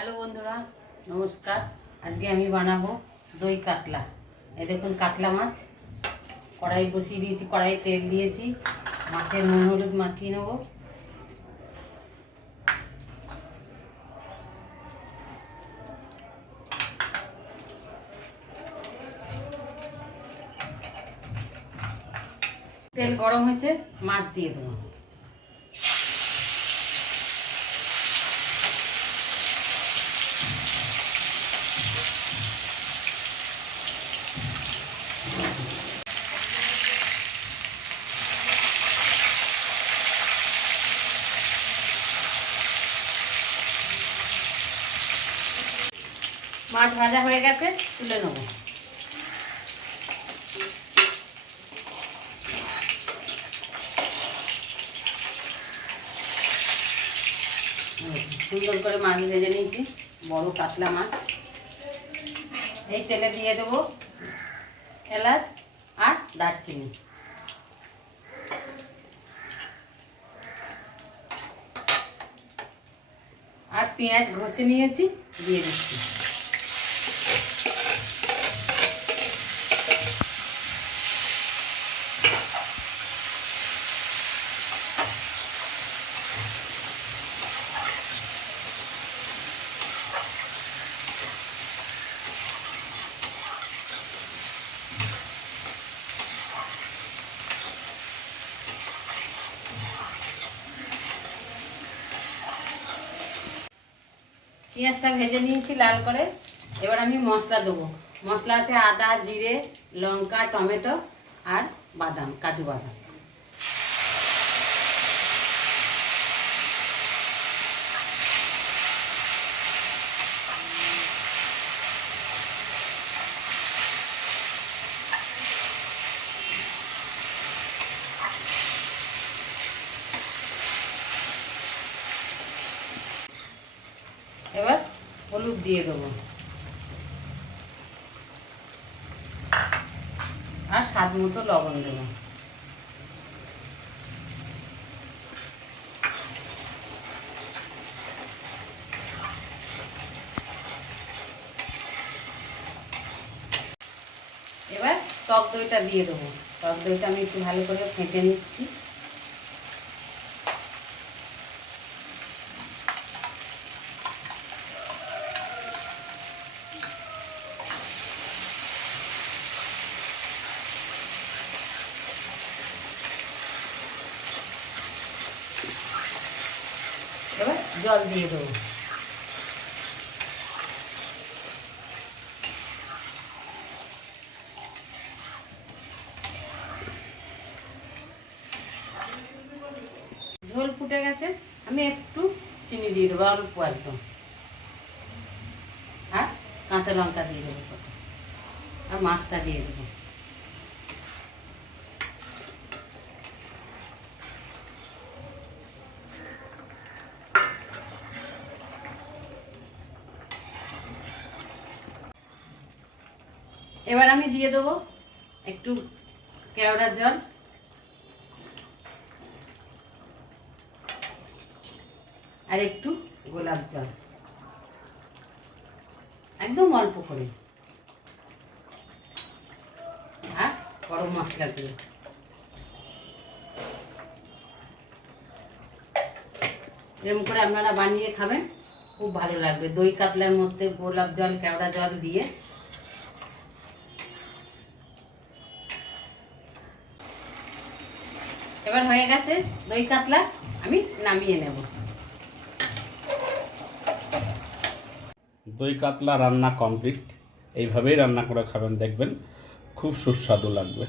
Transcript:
Hello বন্ধুরা, নমস্কার। আজকে আমি বানাবো দই কাতলা। এই দেখুন কাতলা মাছ কড়াই বসিয়ে দিয়েছি, কড়াই তেল দিয়েছি, মাছের নুন হলুদ মাখিয়ে নেবো। তেল গরম হয়েছে, মাছ দিয়ে দেবো। মাছ ভাজা হয়ে গেছে, তুলে নেবো। সুন্দর করে মাছ ভেজে নিয়েছি, বড় কাতলা মাছ। এই তেলে দিয়ে দেবো এলাচ আর দারচিনি, আর পেঁয়াজ ঘষে নিয়েছি, দিয়ে দিচ্ছি। পেঁয়াজটা ভেজে নিয়েছি লাল করে। এবার আমি মশলা দেবো। মশলা আছে আদা, জিরে, লঙ্কা, টমেটো আর বাদাম, কাজু বাদাম। এবার হলুদ দিয়ে দেবো আর স্বাদ মতো লবণ দেবো। এবার টক দইটা দিয়ে দেবো। টক দইটা আমি একটু ভালো করে ফেটে নিচ্ছি। এবার জল দিয়ে দেবো। ঝোল ফুটে গেছে, আমি একটু চিনি দিয়ে দেবো, অল্প একদম, আর কাঁচা লঙ্কা দিয়ে দেবো, আর মাছটা দিয়ে দেবো। এবার আমি দিয়ে দেবো একটু কেওড়ার জল, আর একটু গোলাপ জল, একদম অল্প করে, আর গরম মশলা দিয়ে। এরকম করে আপনারা বানিয়ে খাবেন, খুব ভালো লাগবে। দই কাতলার মধ্যে গোলাপ জল, কেওড়া জল দিয়ে। এবার হয়ে গেছে দই কাতলা, আমি নামিয়ে নেব। দই কাতলা রান্না কমপ্লিট। এইভাবেই রান্না করে খাবেন, দেখবেন খুব সুস্বাদু লাগবে।